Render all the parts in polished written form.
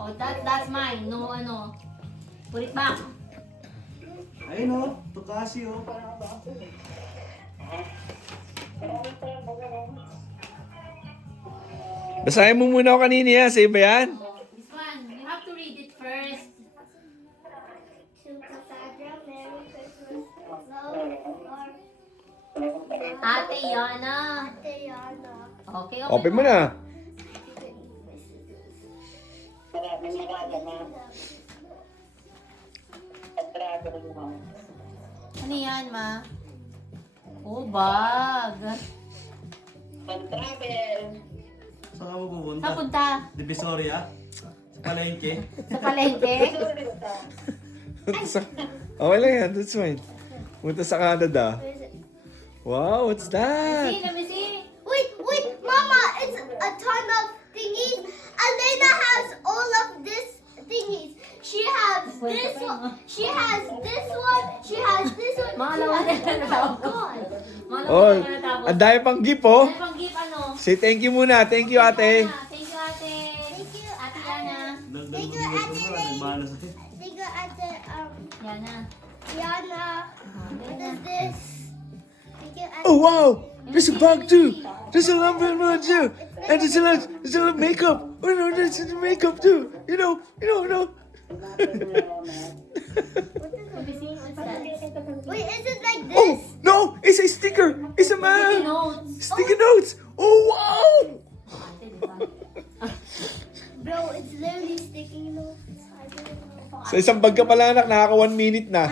Oh, that's mine. No, ano. Put it back. Ayun o, Tukasi o. Basahin mo muna ako kanina yan. Sa'yo ba yan? This one, you have to read it first. To Cassandra, Merry Christmas, love, Ate Yana. Ate Yana. Okay, Open mo na. Ano yan, ma? Oh, bag. Saan ka mo pupunta? Saan punta? Divisoria? Sa palengke? Sa palengke? Okay lang yan. That's fine. Punta sa Canada. Wow, what's that? Let me see. Wait, Mama, it's a ton of thingies. Elena has all of this thingies. She has this one. She has this one. She has this one. Malawa na Oh my natapos. God. Malawa Oh, na natapos. ang dami pang gift oh. Ano pang gift, ano? Say thank you muna. Thank you, ate. Thank you, ate. Thank you, Ate Yana. Dagdag Thank mo you, din Ate ito Ray. nagmana sa'yo. Thank you, Ate Yana. Yana. What is this? Thank you, Ate. Oh, wow. There's a bag too. There's a lumber too. And there's a makeup. Oh, no, there's a makeup too. You know. Let me see. What's that? Wait, is it like Oh, this? no. It's a sticker. It's a Sticky man. notes. Sticky notes. Oh, wow. Ate, diba? Bro, it's literally sticking notes. I don't know. Sa isang bag ka pala, anak. Nakaka 1 minute na.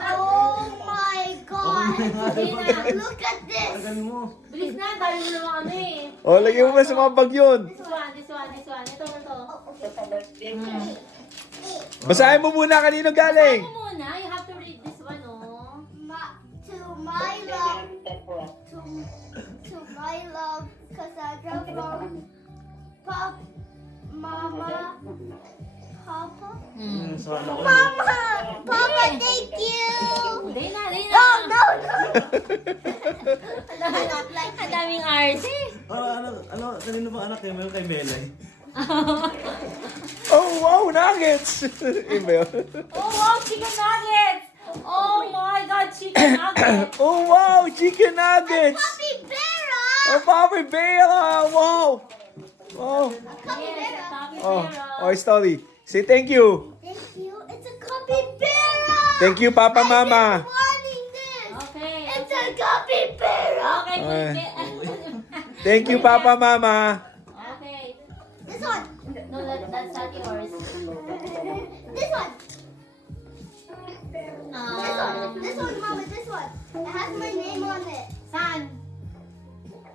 Oh my God! Gina, Look at this! Tagal mo. bilis na. Dali mo naman kami. Oh, lagyan mo ba sa mga bag yun? This one. Ito. Basahin mo muna kanino galing. Basahin mo muna. You have to read this one, oh. To my love, to my love, Cassandra from Mama, Papa. Sana ko. Mama! Papa, thank you! Day na. No! Ang daming arte. Kanino ba anak yun? Meron kay Melay. Oh, wow, nuggets. Yun ba yun? Oh, wow, chicken nuggets. Oh my God, chicken nuggets. Oh, wow, chicken nuggets. Capybara! Oh, Papa Bear. Wow. Wow. Yes, Tommy Oh, Vera. oh, Stolly. Say thank you. Thank you. It's a capybara! Thank you, Papa, Mama. I've been wanting this! Okay. It's a capybara! Okay, Thank you, Papa, Mama. Okay. This one! No, that's not yours. This one! This Um, one, Mama, this one. It has my name on it. Saan?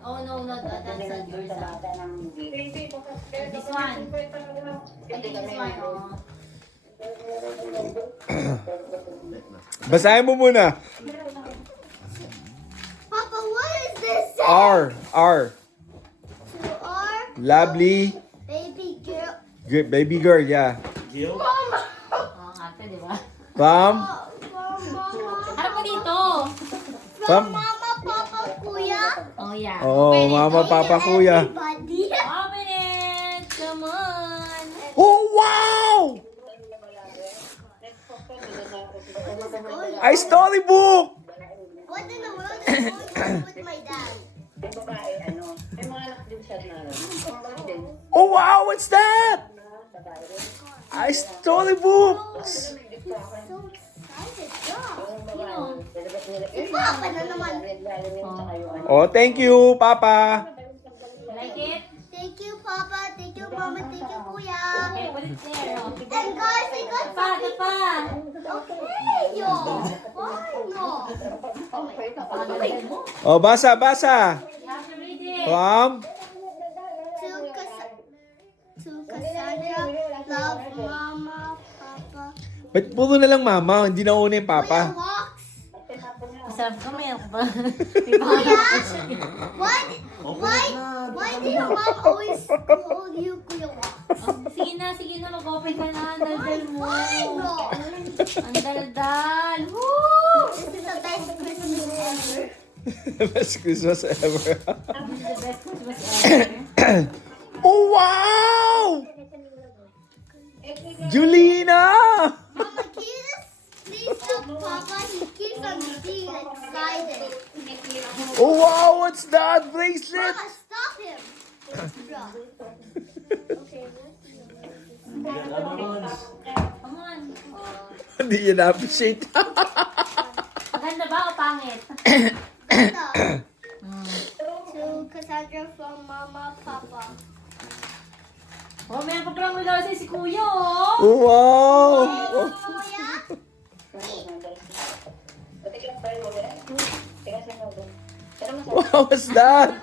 Oh no, not that. That's not yours. This one. I think this one. Oh. Basahin mo muna. Papa, what is this? R. To our Lovely. baby girl. Good baby girl, yeah. Gil? Mama! Oh, ate, di ba? From? From Mama. Harap mo dito. From Mama, Papa, Kuya. Oh, yeah. Oh, Open it. Mama, Papa, Kuya. Everybody. Open it. Come on. Oh, wow! I stole the book! What in the world is going on with my dad? Oh, wow, what's that? I stole the books. He's so excited. Yeah. Sino? Papa na naman. Oh, thank you, Papa. You like it? Thank you, Papa. Thank you, Mama. Thank you, Kuya. Okay, put it there. Oh. And guys, I got Pa, ito pa. okay, yo. Why no? Oh my God. Pangalan mo. Oh, basa. You have to read it. From? To Cassandra, love, Mama, Papa. Ba't puro na lang mama? Hindi na una yung Kuya papa. Wax. Masarap ka, milk ba? Kuya, why do your mom always call you Kuya Wax? Sige na, mag-open ka na. Ang daldal mo. Why no? Ang daldal. Woo! This is the best Christmas ever. Best Christmas ever. This is the best Christmas ever. Oh, wow! Julina! Mama, can you just please stop Papa? He keeps on being excited. Oh wow, what's that bracelet? Mama, stop him. Come on. Hindi yun na-appreciate. Maganda ba o pangit? To Cassandra from Mama, Papa. Oh, meron pa palang regalo sa'yo si Kuya, oh. Oh, wow! Kuya? Wow, what's that?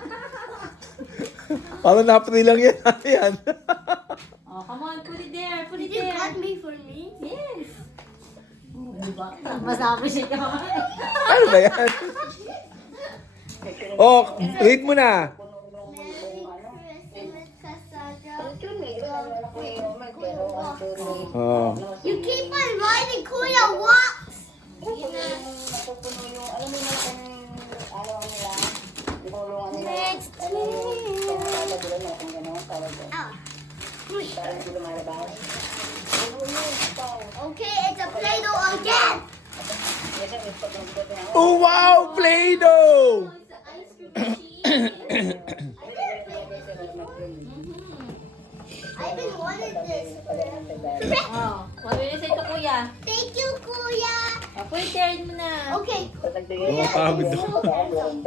Parang napri lang yan. Ano yan? Oh, come on, put it there, put it Did you there. got me for me? Yes. Oh, diba? Mas na-appreciate ka. Ano ba yan? Oh, rate mo na. Merry Christmas, Cassandra. Oh. You keep on writing Kuya what? Next Okay, it's a Play-Doh again. Oh, wow! Play-Doh! I've been wanting this forever. Oh, mabilis ito, Kuya. Thank you, Kuya. Oh, put it there mo na. Okay. Oh, pagod is so handsome.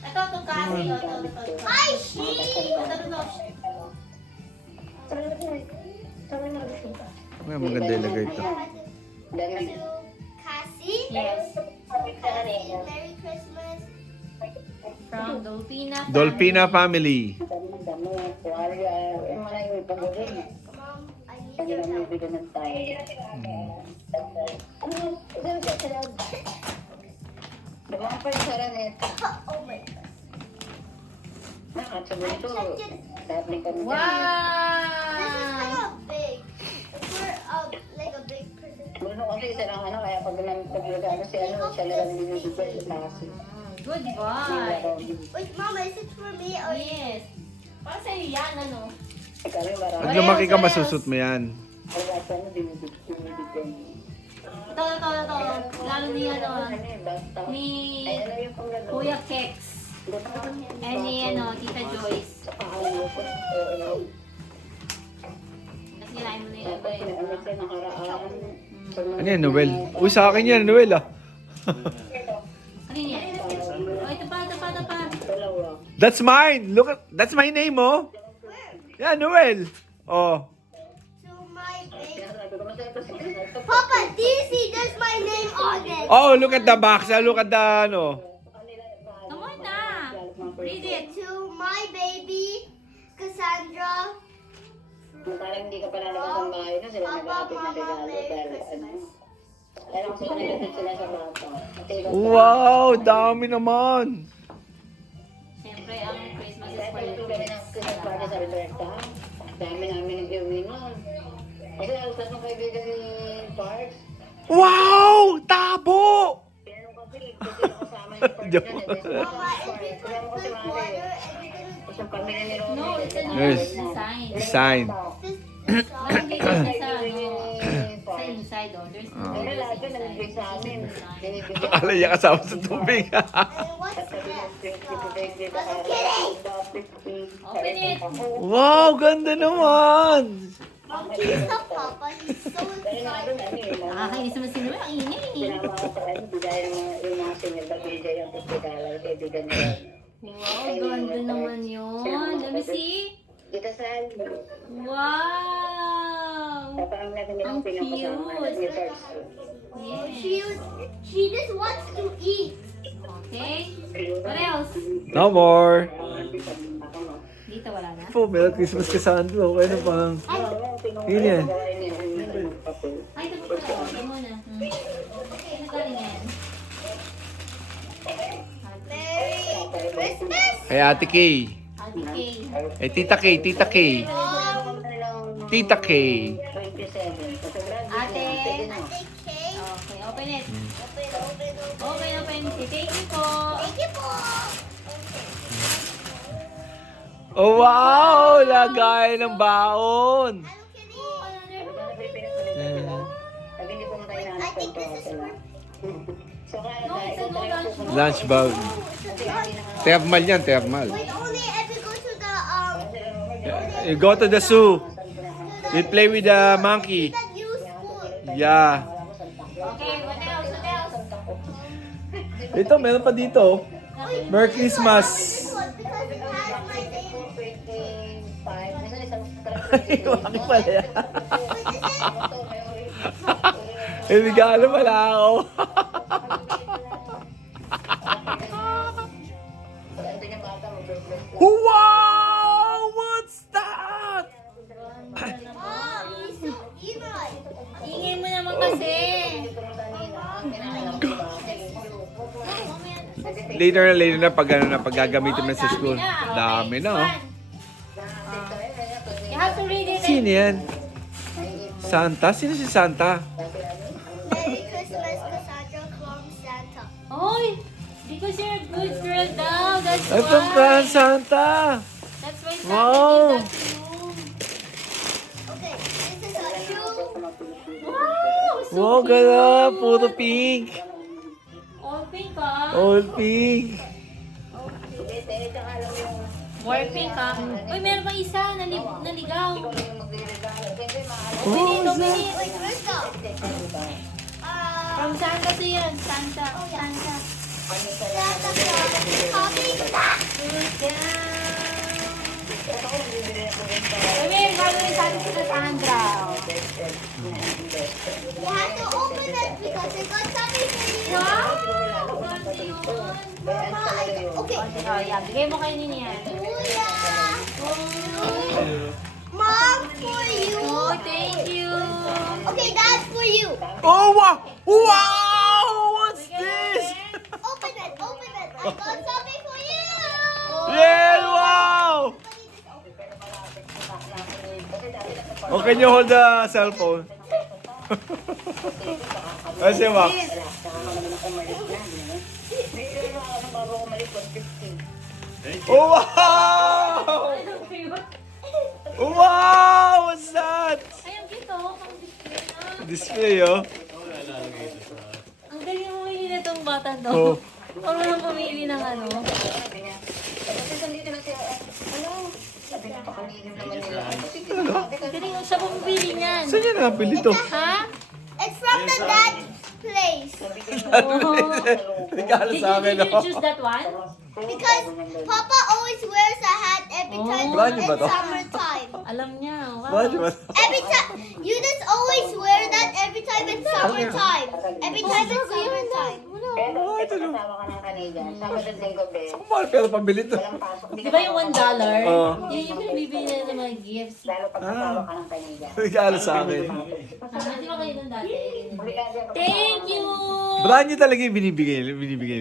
Ito, ito kasi. Ito. Hi, she. Ay, maganda ilagay ito. To Cassie. Yes. Cassie, Merry Christmas. From Dolpina. Dolpina family. Mom, I need your help. Oh my God. Wow! This is kind of big. It's for like a big person. Good boy. Wait, Mama, is it for me or Yes. Para sa'yo yan, ano? Pag lumaki ka, masusot mo yan. Ito. Lalo ni, ni Kuya Kex. And ni, Tita Joyce. Tapos kinain mo na yung iba Ano yan, Noel? Uy, sa akin yan, Noel ah. Ano yan? Oh, ito pa. That's mine! Look at, that's my name, oh. Yeah, Noel. Oh. to my baby? Papa, do you see there's my name on it? Oh, look at the box. Look at the, ano. Come on na. Read it. To my baby, Cassandra. Parang hindi ka pa lalabas ng bahay na sila nag-aapit na regalo dahil ano kasi panilatid sila sa bata. Wow, dami naman. Siyempre, ang Christmas is for Kaya the pala kami ng Christmas party sa Alberta, dami namin nag-iwi nun. Kasi alas ng kaibigan ni Parks, Wow, tabo. pinanong kasi kasama yung Parks dyan. Mama, if you put Alam mo kasi good mga water and you're gonna isang pamilya ni Ronnie. No, it's a Yes. design. Sign. this Malagay ka siya sa, sa Parks. inside, oh. There's no Ay, there's lahat yun inside. nabibigay sa amin. Binibigyan Akala niya kasama sa tubig. and what's at sabi ng this? 50 I'm kidding. Open it. Wow, ganda naman. Mom, can you stop Papa? He's so excited. Nakakainis naman sila. Ang ingay. Sinama ko sa ano, bigay yung mga senior nagbibigay yung hospital, kaibigan niya. Wow, ganda naman yun. Let me see. Dito sa Wow. parang natin nilang Ang pinapasama cute. ni Parks. Yes. She just wants to eat. Okay. What else? No more. Dito wala na. Po, meron Christmas Cassandra. Okay na pang... Yun yan. Ay, ito po pala. Ito muna. Ano galing yan? Merry Christmas. Kay Ate Kay. Ate Kay. Eh, Tita Kay, Tita Kay. Tita Kay. 27. Ate. Ate Kay. Okay, open it. Open. Open. Thank you po. Thank you po. Oh, wow! Lagay ng baon. Hello Kitty. Pag hindi pumunta yung I think this is for So, kaya No, it's a no lunch. Lunch bag. Thermal yan, thermal. Wait, only if you go to the You go to the zoo. You play with the monkey. that you school. Yeah. Okay, what else? What else? Ito, meron pa dito. Merry Christmas. This one because it has my name. 25. Minsan isang Bakit pala yan? Wait, is it? Regalo pala ako. Wow! What's that? Mom, you so Eli. Ingay mo naman kasi. Later na pag ano na pag gagamitin mo sa school. Dami na oh. You have to read it. Sino yan? Santa? Sino si Santa? Merry Christmas, Cassandra from Santa. Oy, because you're a good girl daw. That's Ay, from why. Santa. That's why Santa Wow. gave that to you. Okay, this is a shoe. Wow, so Wow, cute. ganda. Puro pink. All pink ah. All pink. More pink ah. Uy, meron pa isa. Naligaw. Oh, Bilis. Wait, where's the? From Santa to yan. Santa. Santa. Santa Claus coming back. Good girl. Uy, may regalo rin sa atin sa Sandra. You have to open it because I got something for you. Wow! Ganda yun. Mama, okay. Oh, yeah. Bigay mo kay Nini yan. Kuya. Oh, Mom, for you. oh, thank you. Okay, that's for you. Oh, wow! Wow! What's this? Open it, open it. I got something for you. Yeah, wow! Oh, can you hold the cell phone? Kasi Max. Oh, wow! Wow! What's that? Ay, ang cute oh. Pang display na. Display, oh. Ang galing mo mamili na itong bata to. Oh. Parang lang pumili ng ano. Galing mo siya pumili niyan. Saan niya nakapili to? Ha? It's from the dad's place. Regalo Did sa akin, you oh. choose that one? Because Papa always wears a hat every time Brand new ba it's to? summertime. Alam niya. Wow. Bakit ba? Every time, you just always wear that every time it's summertime. Every time it's summertime. Pero ito kasama ka ng Canadian. Sabado at Linggo, be. Mahal pero pambili to. Walang pasok. Di ba yung $1? Oo. Yun yung binibili nila ng mga gifts. Lalo pag kasama ka ng Canadian. Regalo sa akin. Di ba kayo nun dati? Obligado ka. Thank you! Brand new talaga yung binibigay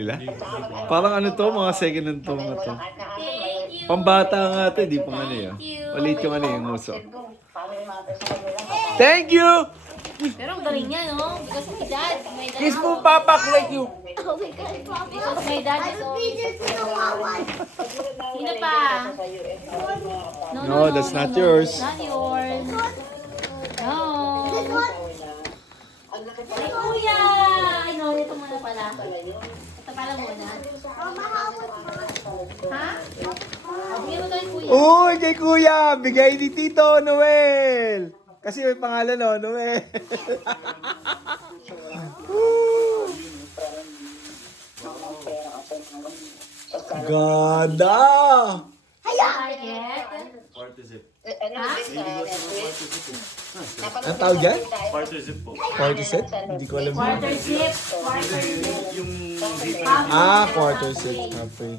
nila. Parang ano to, mga second hand to mga to. Thank you! Pambata nga to, di pang ano yun. Thank you. Ulit yung ano yung uso. Paano yung mga personal nila? Thank you! Pero ang galing niya, no? Because my dad, Kiss mo, Papa, like you. Oh my God, Papa. because my dad I is will always... be just in the one. Sino pa? No, that's not yours. Not yours. No. This one. Ay, kuya! Ay, no, ito muna pala. Ito pala muna. Mama, how was mine? Ha? Bigyan mo to kay kuya. Uy, kay Kuya, bigay ni Tito Noel. Kasi may pangalan, no, Noel. Ganda! Like it? Partizip. Ano din sa Netflix? Ang tawag dyan? Partizip po. Party set? Hindi ko alam. Quarter zip. Quarter zip. Yung Quarter set. Okay.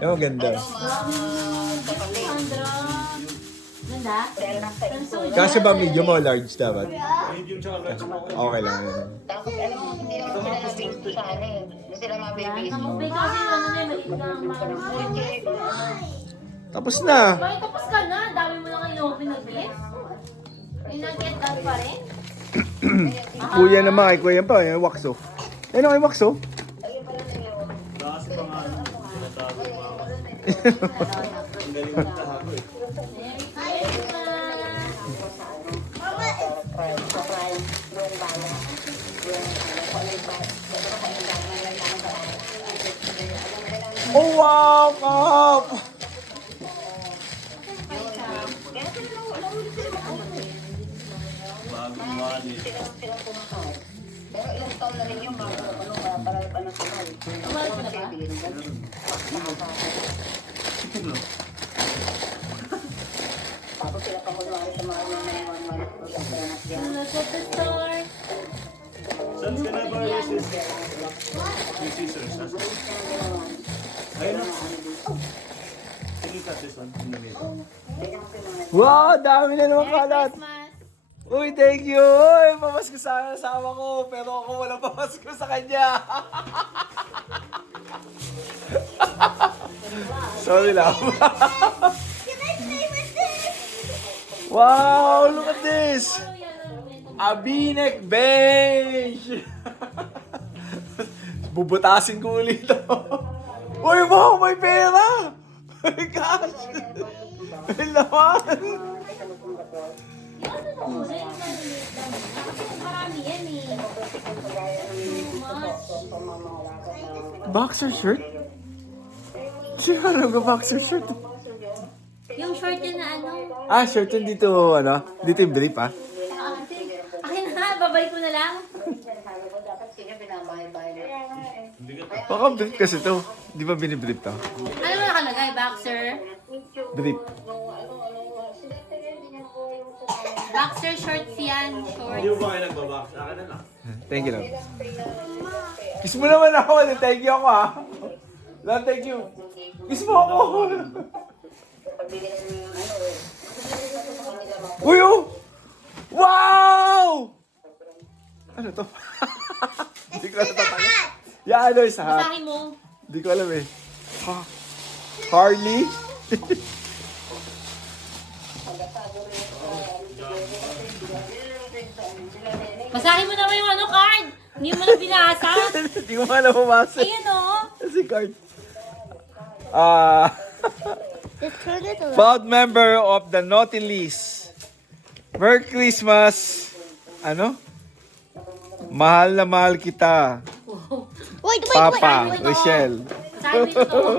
Yung ganda. Sandra. Ganda? Kasi ba medium o large dapat? medium tsaka large po. Okay lang yun. Tapos alam mo, hindi naman sila nabibig sa ano eh. Hindi sila mabibig. Namubay kasi ano na yung maliit na mga... Tapos na. Bakit tapos ka na? Dami mo lang in-open na gifts. May nag-get that pa rin? Kuya naman, kay Kuya pa. Yung wakso. Yan o, yung wakso. Kasi pangalan, tinatago yung mga Ang galing ng tahago eh. Merry Christmas! Mama, it's Oh, wow, Kap! Bagong wali. Pero ilang taon na rin yung para sila. Umalis na ba? Tapos sila pa kunwari sa mga Look at the store. Saan ka na ba yung scissors? Ayun na. Can you cut this one in the middle? Wow, dami na naman kalat. Christmas! Uy, thank you! Uy, pamasko sa asawa ko, pero ako walang pamasko sa kanya. Sorry lang. Can I play with this? Wow, look at this! Abinek bench! Bubutasin ko ulit ito. Uy, wow, may pera! My gosh! May laman! Yung ano na muna, yung maliliit lang. Kasi marami yan eh. Too much. Boxer shirt? Sino alam ka boxer shirt? Yung short yun na ano. Ah, shirt yun dito, ano? Dito yung brief, ah. Akin na, babay ko na lang. dapat sila binabahay-bahay na. Baka brief kasi to. Di ba binibrief to? Ano mo nakalagay? Boxer? Brief. Boxer shorts yan. Hindi Shorts. mo ba kayo nagbabox? Akin na lang. Thank you, love. Kiss mo naman ako. Thank you ako, ah. Love, thank you. Kiss mo ako. Uy, oh! Wow! Ano to? Hindi ko alam tatanggal. Yeah, ano yung sa hat? Basahin mo. Hindi ko alam eh. Ha? Harley? Basahin mo naman yung ano card. Hindi mo na binasa. Hindi ko alam mabasa. Ayun o. Si card. Just turn it around. Proud member of the Naughty List. Merry Christmas. Ano? Mahal na mahal kita. Wait, Papa, Rochelle. Basahin mo yung totoo.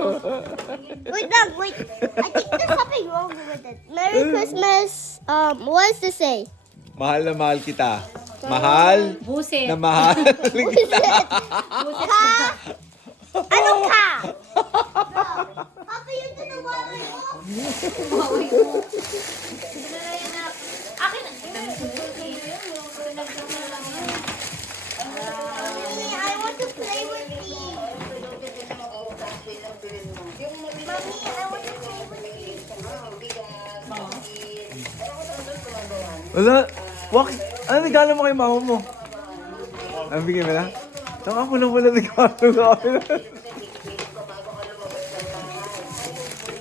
Wait, Doug, wait. I think there's something wrong with it. Merry Christmas. What does this say? Mahal na mahal kita. Mahal Buset. na mahal kita. Buset. Ka? Ano ka? Papa, yun to the water mo. Akin na. Mommy, I want to play with these. Mommy, I want to play with these. Wala. Bakit? Ano regalo mo kay mama mo? Ang bigay mo na? Saka mo na wala regalo ko.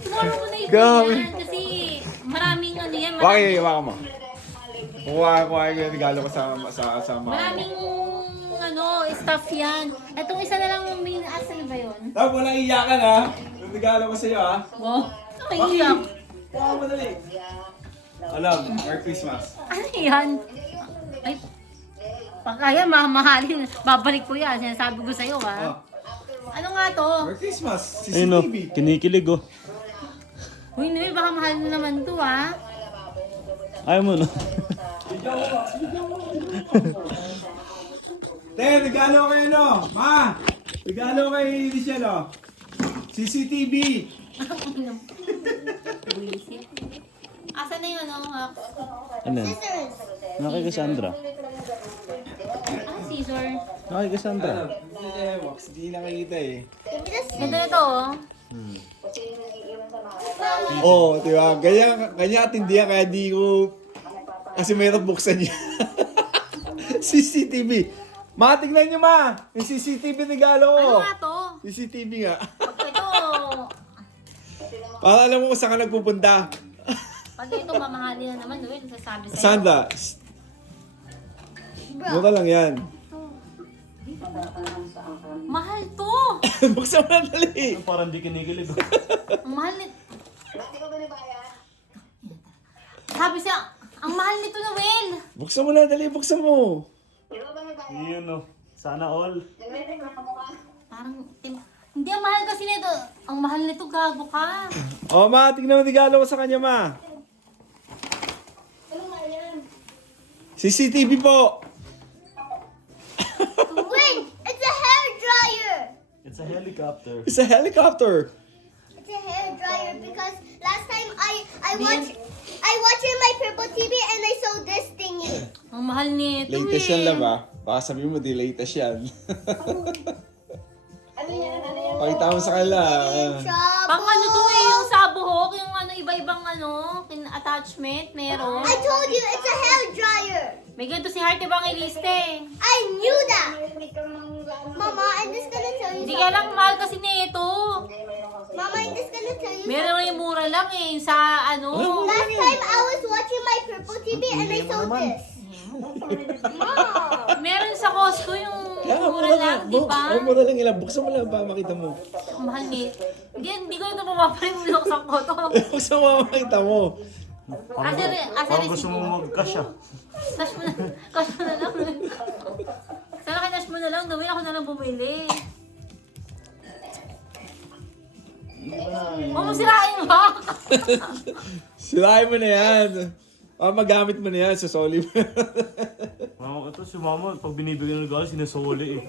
Tomorrow mo na ito Grabe. yan. Kasi maraming ano yan. Bakit? Baka mo. Kuha ko yung regalo ko sa mama. Maraming ano, stuff yan. Itong isa na lang may asan ba yun? Tapos wala iyakan ha. Yung regalo ko sa'yo ha. Wow. Naiiyak. Kuha mo dali. Alam, Merry Christmas. Ano yan? Ay, pagkaya mamahalin. Babalik ko yan. Sinasabi ko sa'yo ha. Oh, Ano nga to? Merry Christmas. Ayun o, CCTV. kinikilig oh. Uy, Noy, baka mahal mo naman to ha. Ayaw mo no? Te, regalo kay ano? Ma! Regalo kay Michelle oh. CCTV. Buisit. Asan na yung ano? Ano? Scissors. Nakay Cassandra. Scissor. Nakay Cassandra. Wax, di nakikita eh. Give me the scissors. Ganda na to oh. Oo, oh, di ba? Ganyan katindihan kaya di ko... Kasi mayroon buksan niya. CCTV. Ma, tignan niyo ma! Yung CCTV regalo ko. Ano nga to? CCTV nga. Pag ito, Para alam mo kung saan ka nagpupunta. pag ito mamahalin na naman, Noy, nasasabi sa'yo. Sandra, mura lang yan. Mahal to! Buksan mo na dali. Parang di kinikilig oh. Ang mahal ni... Bakit ko ba nabayad? Sabi siya, ang mahal nito, Noel. Buksan mo na, dali, buksan mo. Di ba ba nabayad? Yun o. Sana all. Nag-message mo mo ka? Parang, hindi ang mahal kasi nito. Ang mahal nito, gago ka. Oh, ma, tignan mo regalo ko sa kanya, ma. Ano nga yan? CCTV po. Wait, it's a hair dryer. It's a helicopter. It's a helicopter. It's a hair dryer because last time I watched in my purple TV and I saw this thingy. Ang mahal nito Latest eh. yan lang, ba? Baka sabihin mo, di latest yan. Ano yan? Ano yan? Pakita mo sa kanila. Pang ano to eh, yung sa buhok, yung ano, iba-ibang ano, attachment, meron. I told you it's a hair dryer. May ganito si Heart Evangelista eh. I knew that. Narinig ka ng gano'n. Mama, I'm just gonna tell you Hindi something. ka lang mahal kasi nito. Mama, I'm just gonna tell you Meron yung mura lang eh, sa ano. Last time I was watching my purple TV and I saw this. Mom. Meron sa Costco yung Kaya nga, mura mura lang, lang. di ba? Ang mura lang ilang. Buksan mo lang ba, makita mo. Ang mahal nito. Hindi ko ito mapaparin mo yung ko to. Buksan mo, makita mo. Parang, Asa parang rin gusto si- mo mag-cash ah. Cash mo na, cash mo na lang. Sana kinash mo na lang, Noel, ako na lang bumili. Huwag mo sirain mo. Sirahin mo na yan. Magamit mo na yan. Susoli mo. Mama, ito si mama, pag binibigyan ng regalo, sinasoli eh.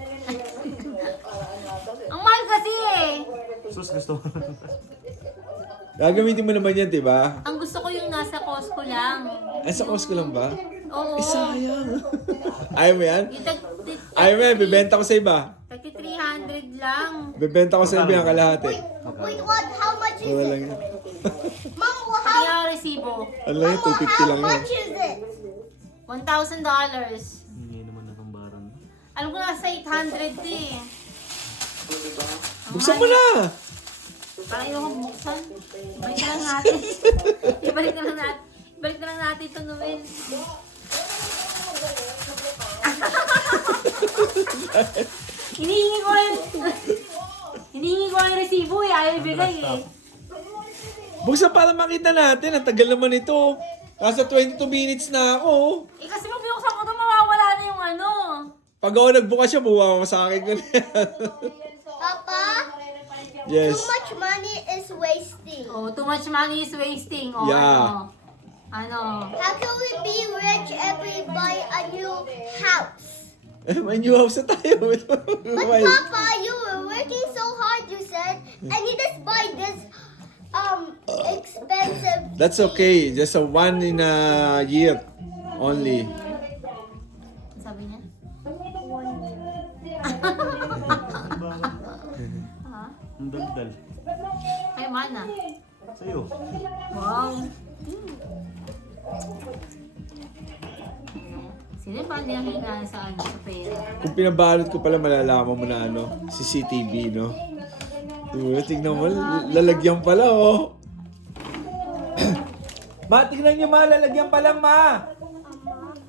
Ang mahal kasi eh. Sus, gusto mo. Gagamitin mo naman yan, diba? Ang gusto ko yung nasa Costco lang. Ay, sa Costco lang ba? Oo. Eh, sayang. Ayaw mo yan? Yung Ayaw mo yan, bibenta ko sa iba. 300 lang. Bibenta ko sa iba yung kalahati. Wait, what? How much is Wala it? lang yan. Mom, Hindi how, ako resibo. Ano lang yan, 250 how lang yan. much is it? $1,000. Hindi naman na pambaran. Alam ko nasa 800 eh. Buksan mo na! Parang yung buksan. Ibalik na lang natin. Ibalik na lang natin. Ibalik na lang natin ito, Noel. Hinihingi ko yung... Hinihingi ko yung resibo eh. Ayaw ibigay eh. Buksan para makita natin. Ang tagal naman ito. Nasa 22 minutes na ako. Eh kasi pag binuksan ko ito, mawawala na yung ano. Pag ako nagbukas siya, buwawa sa akin ko na yan. Papa, Yes. too much money is wasting. Oh, too much money is wasting. Oh, Yeah. Ano? How can we be rich if we buy a new house? Eh, may new house na tayo. But Why? Papa, you were working so hard, you said, and you just buy this expensive. That's okay. Just a one in a year only. Sabi niya? Ha? Ang daldal. Ay, mana. Sa'yo. Wow. Sino pa hindi nakikita sa ano, sa pera? Kung pinabalot ko pala, malalaman mo na ano, CCTV, no? Diba, tignan mo, lalagyan pala, oh. Ma, tignan nyo, ma, lalagyan pa lang, ma.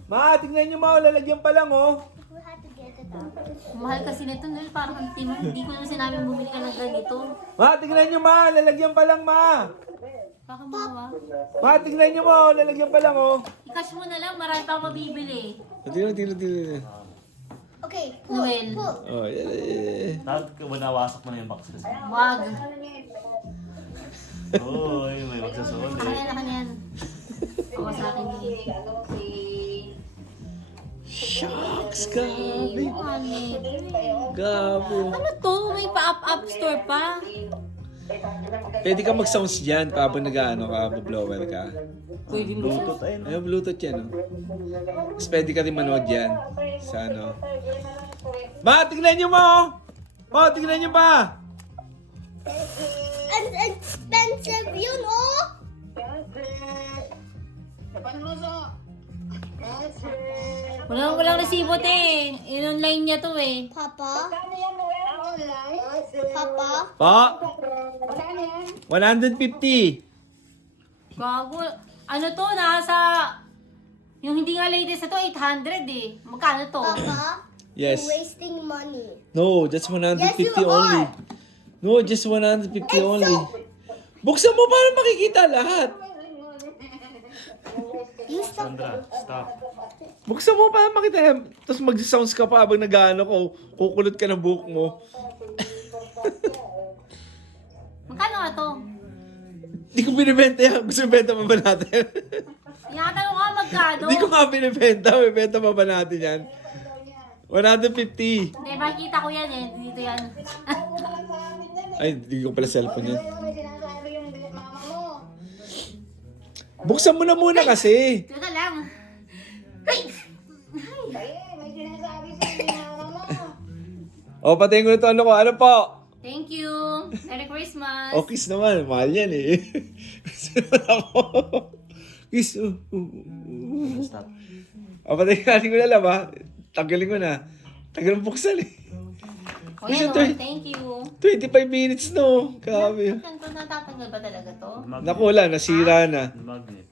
Ma, tignan nyo, ma, lalagyan pa lang, oh. We had to get it out. Mahal kasi nito, Noel. Parang hindi ko naman sinabing bumili ka ng ganito. Ma, tignan nyo, ma, lalagyan pa lang, ma. Baka mawa. Ma, tignan nyo, ma, lalagyan pa lang, oh. I-cash mo na lang, marami pa akong mabibili. Tignan. Okay, pull, Noel. pull. Oh, yeah. Dapat nawasak mo na yung box kasi. Wag. Uy, may magsasoli. Akin yan. Bawa sa akin yun. Shucks, gabi. Ano Gabi. to? May pa-up-up store pa. Pwede ka mag-sounds dyan habang nag-ano ka, blower ka. Pwede mo siya. Bluetooth ayun. Ayun, Bluetooth yan, oh. Tapos pwede ka rin manood yan. Sa ano. Ma, tignan nyo mo! Oh. Ma, tignan nyo ba? An expensive yun, oh! Walang resibo, te. In-online niya to eh. Papa? Papa? Pa? 150. Gago. Ano to? Nasa... Yung hindi nga latest na to, 800 eh. Magkano to? Papa? Yes. You're wasting money. No, just 150 Yes, you only. are. No, just 150 only. Buksan mo para makikita lahat. Sandra, stop. Buksan mo para makita lahat. Tapos mag-sounds ka pa habang nag-ano ko. Kukulot ka ng buhok mo. Magkano nga to? Hindi ko binibenta yan. Gusto benta pa ba natin? Tinatanong ka magkano? Hindi ko nga binibenta. Bibenta pa ba natin yan? 150. Hindi, makikita ko yan eh. Dito yan. Ay, hindi ko pala cellphone yan. May sinasabi yung mama mo. Buksan mo na muna kasi. Ito na lang. Ay, may sinasabi sa'yo yung mama mo. O, patayin ko na ito. Ano ko? Ano po? Thank you. Merry Christmas. O, kiss naman. Mahal yan eh. Gusto naman ako. Kiss. Stop. O, patayin natin ko na lang ha. Tanggalin ko na. Tagal ang buksan eh. O yan o, thank you. 25 minutes no. Grabe. Yan ko natatanggal ba talaga to? Naku, wala. Nasira na. Magnet.